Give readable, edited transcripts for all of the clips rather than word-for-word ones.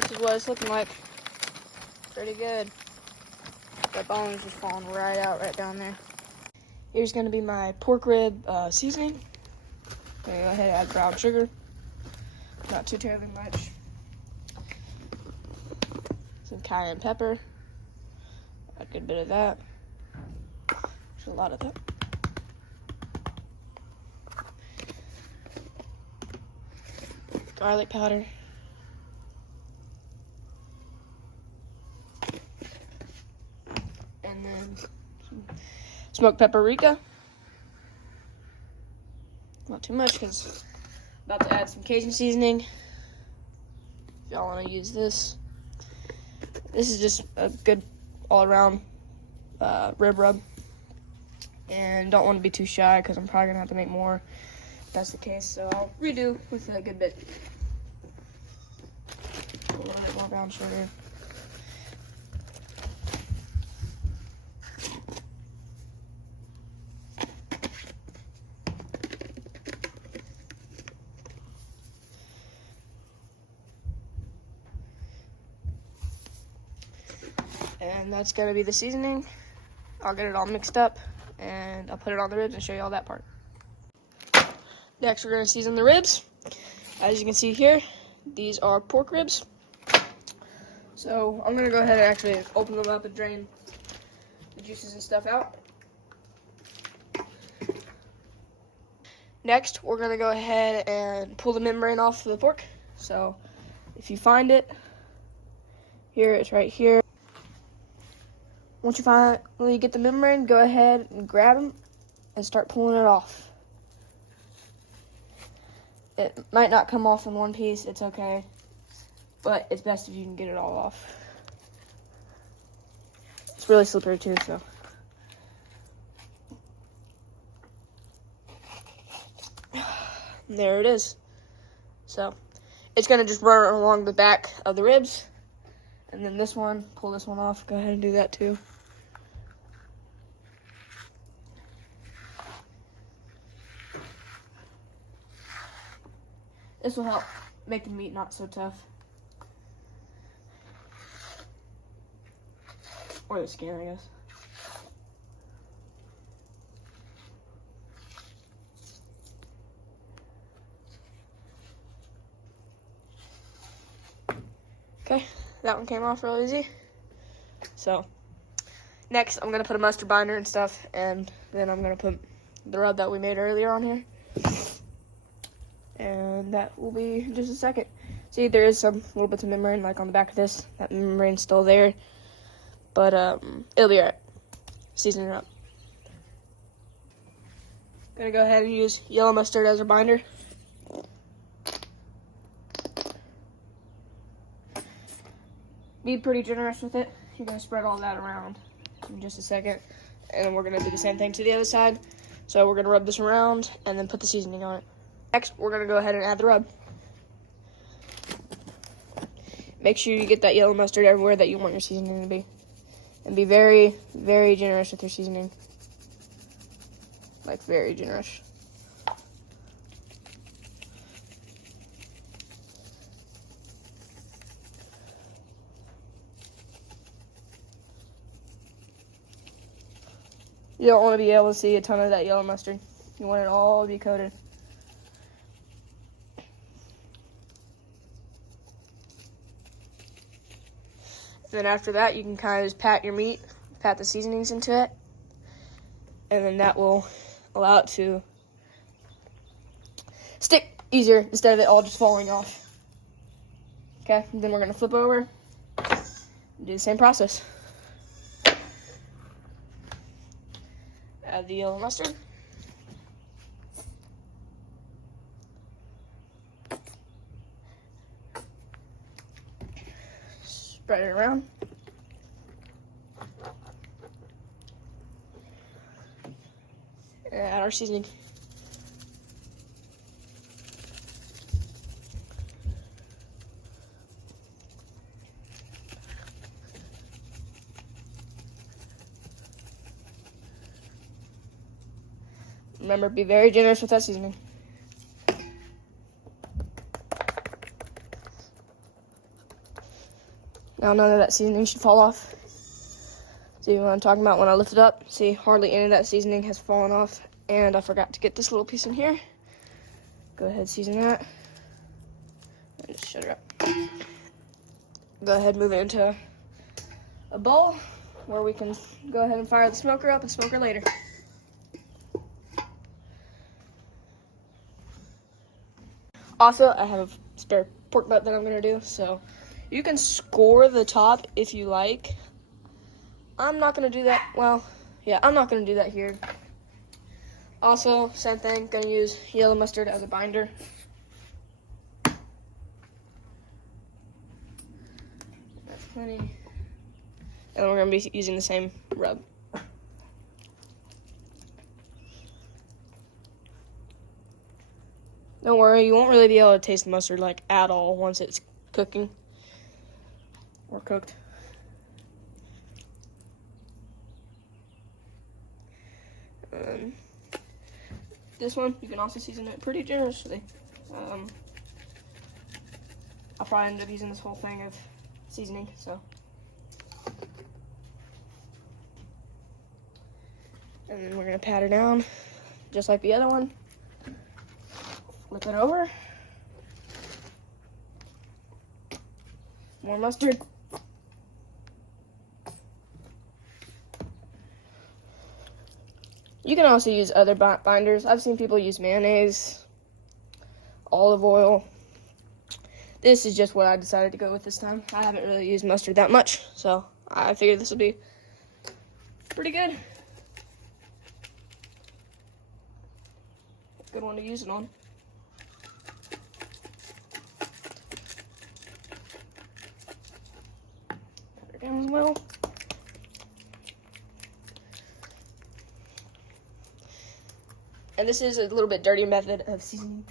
This is what it's looking like. Pretty good. The bone is just falling right out right down there. Here's going to be my pork rib seasoning. Okay, go ahead and add brown sugar. Not too terribly much. Some cayenne pepper. A good bit of that. There's a lot of that. Garlic powder. And then some smoked paprika. Not too much because I'm about to add some Cajun seasoning. If y'all want to use this. This is just a good all-around rib rub. And don't want to be too shy because I'm probably going to have to make more if that's the case. So I'll redo with a good bit. A little bit more brown sugar. And that's going to be the seasoning. I'll get it all mixed up, and I'll put it on the ribs and show you all that part. Next, we're going to season the ribs. As you can see here, these are pork ribs. So I'm going to go ahead and actually open them up and drain the juices and stuff out. Next, we're going to go ahead and pull the membrane off of the pork. So if you find it, here, it's right here. Once you finally get the membrane, go ahead and grab them and start pulling it off. It might not come off in one piece, it's okay, but it's best if you can get it all off. It's really slippery too, so. There it is. So, it's gonna just run along the back of the ribs. And then this one, pull this one off. Go ahead and do that too. This will help make the meat not so tough. Or the skin, I guess. Okay, that one came off real easy. So, next I'm going to put a mustard binder and stuff, and then I'm going to put the rub that we made earlier on here. And that will be in just a second. See, there is some little bits of membrane, like on the back of this. That membrane's still there, but it'll be alright. Season it up. Gonna go ahead and use yellow mustard as a binder. Be pretty generous with it. You're gonna spread all that around in just a second, and then we're gonna do the same thing to the other side. So we're gonna rub this around and then put the seasoning on it. Next, we're gonna go ahead and add the rub. Make sure you get that yellow mustard everywhere that you want your seasoning to be, and be very, very generous with your seasoning. Like very generous. You don't want to be able to see a ton of that yellow mustard. You want it all to be coated. And then after that, you can kind of just pat your meat, pat the seasonings into it, and then that will allow it to stick easier instead of it all just falling off. Okay, and then we're going to flip over and do the same process. Add the yellow mustard. Spread it around. And add our seasoning. Remember, be very generous with that seasoning. Now none of that seasoning should fall off. See what I'm talking about when I lift it up? See, hardly any of that seasoning has fallen off. And I forgot to get this little piece in here. Go ahead, season that. And just shut it up. Go ahead, move it into a bowl where we can go ahead and fire the smoker up and smoke her later. Also, I have a spare pork butt that I'm gonna do, so you can score the top if you like. I'm not gonna do that. Well, yeah, I'm not gonna do that here. Also, same thing, gonna use yellow mustard as a binder. That's plenty. And then we're gonna be using the same rub. Don't worry, you won't really be able to taste the mustard like at all once it's cooking or cooked. This one, you can also season it pretty generously. I'll probably end up using this whole thing of seasoning, so. And then we're gonna pat her down, just like the other one. Flip it over. More mustard. You can also use other binders. I've seen people use mayonnaise, olive oil. This is just what I decided to go with this time. I haven't really used mustard that much, so I figured this would be pretty good. Good one to use it on. Put her down as well. And this is a little bit dirty method of seasoning.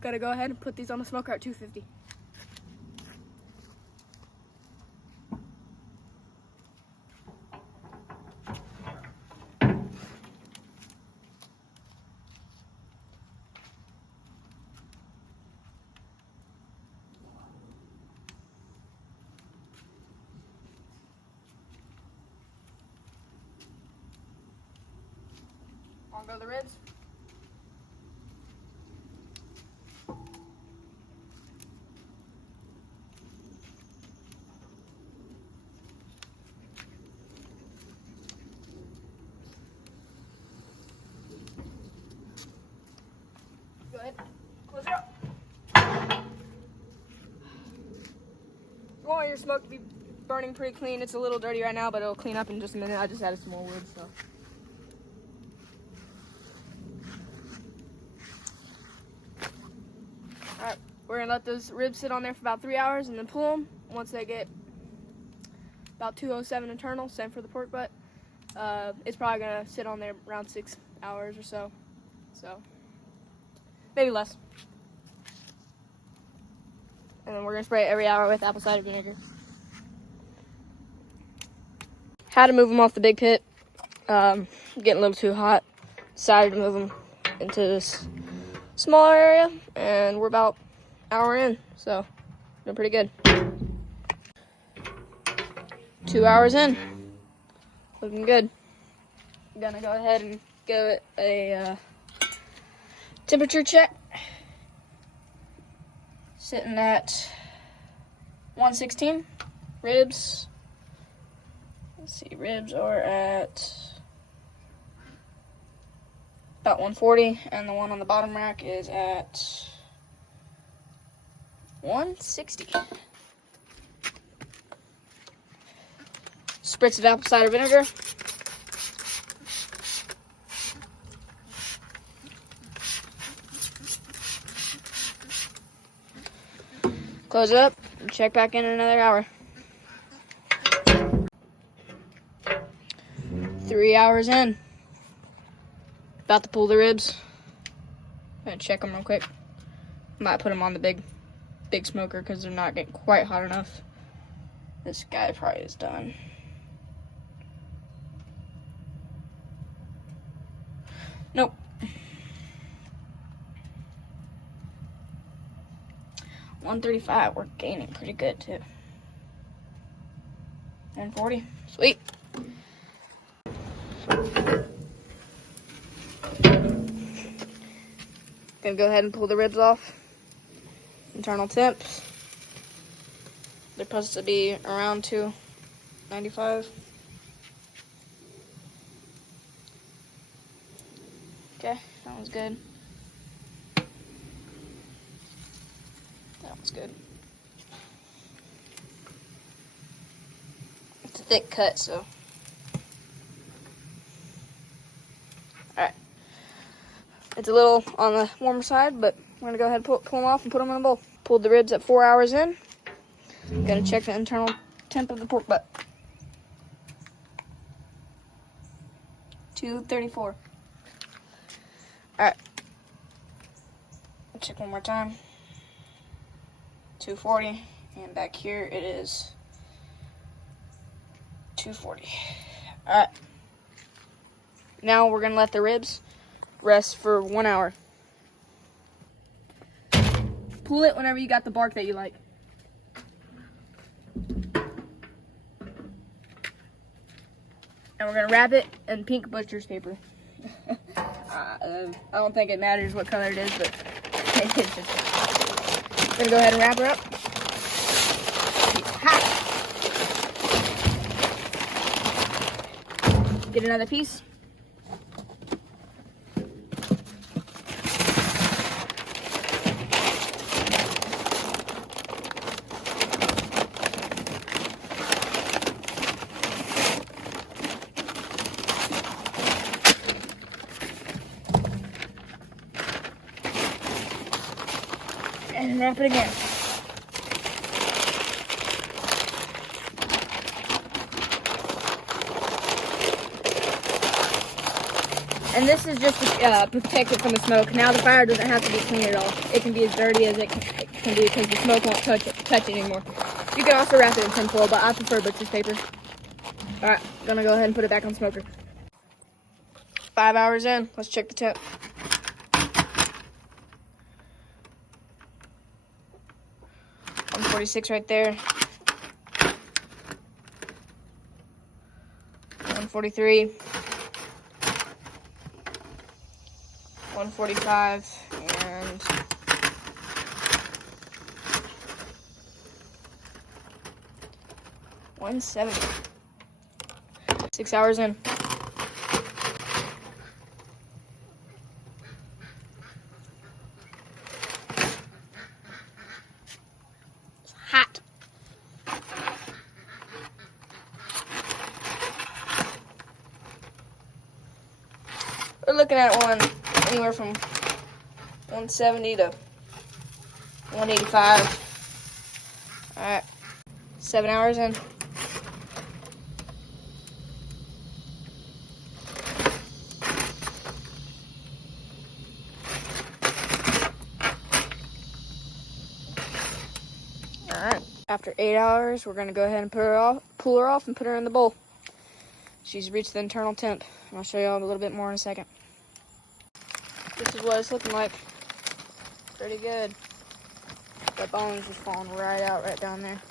Gotta go ahead and put these on the smoker at 250. On go the ribs. Go ahead, close it up. You want your smoke to be burning pretty clean. It's a little dirty right now, but it'll clean up in just a minute. I just added some more wood, so. Alright, we're gonna let those ribs sit on there for about 3 hours and then pull them once they get about 207 internal. Same for the pork butt. It's probably gonna sit on there around 6 hours or so. So, maybe less. And then we're gonna spray it every hour with apple cider vinegar. Had to move them off the big pit. Getting a little too hot. Decided to move them into this smaller area, and we're about an hour in, so doing pretty good. 2 hours in, looking good. I'm gonna go ahead and give it a temperature check. Sitting at 116. Ribs. Let's see, ribs are at about 140, and the one on the bottom rack is at 160. Spritz of apple cider vinegar. Close it up and check back in another hour. 3 hours in. About to pull the ribs. I'm gonna check them real quick. Might put them on the big smoker because they're not getting quite hot enough. This guy probably is done. Nope. 135. We're gaining pretty good too. 1040. Sweet. Gonna go ahead and pull the ribs off. Internal temps. They're supposed to be around 295. Okay, that one's good. That one's good. It's a thick cut, so. Alright. It's a little on the warmer side, but we're gonna go ahead and pull them off and put them in the bowl. Pulled the ribs at 4 hours in. Gotta check the internal temp of the pork butt. 234. Alright. Check one more time. 240. And back here it is 240. Alright. Now we're gonna let the ribs rest for 1 hour. Pull it whenever you got the bark that you like. And we're gonna wrap it in pink butcher's paper. I don't think it matters what color it is, but it's just. Gonna go ahead and wrap her up. Get another piece. And wrap it again. And this is just to protect it from the smoke. Now the fire doesn't have to be clean at all. It can be as dirty as it can be because the smoke won't touch it anymore. You can also wrap it in tinfoil, but I prefer butcher's paper. Alright, gonna go ahead and put it back on the smoker. 5 hours in, let's check the temp. 146 right there. 143. 145 and 170. 6 hours in. It's hot. We're looking at anywhere from 170 to 185. All right, 7 hours in. All right, after 8 hours, we're gonna go ahead and pull her off and put her in the bowl. She's reached the internal temp. I'll show you all a little bit more in a second. This is what it's looking like. Pretty good. That bone is just falling right out right down there.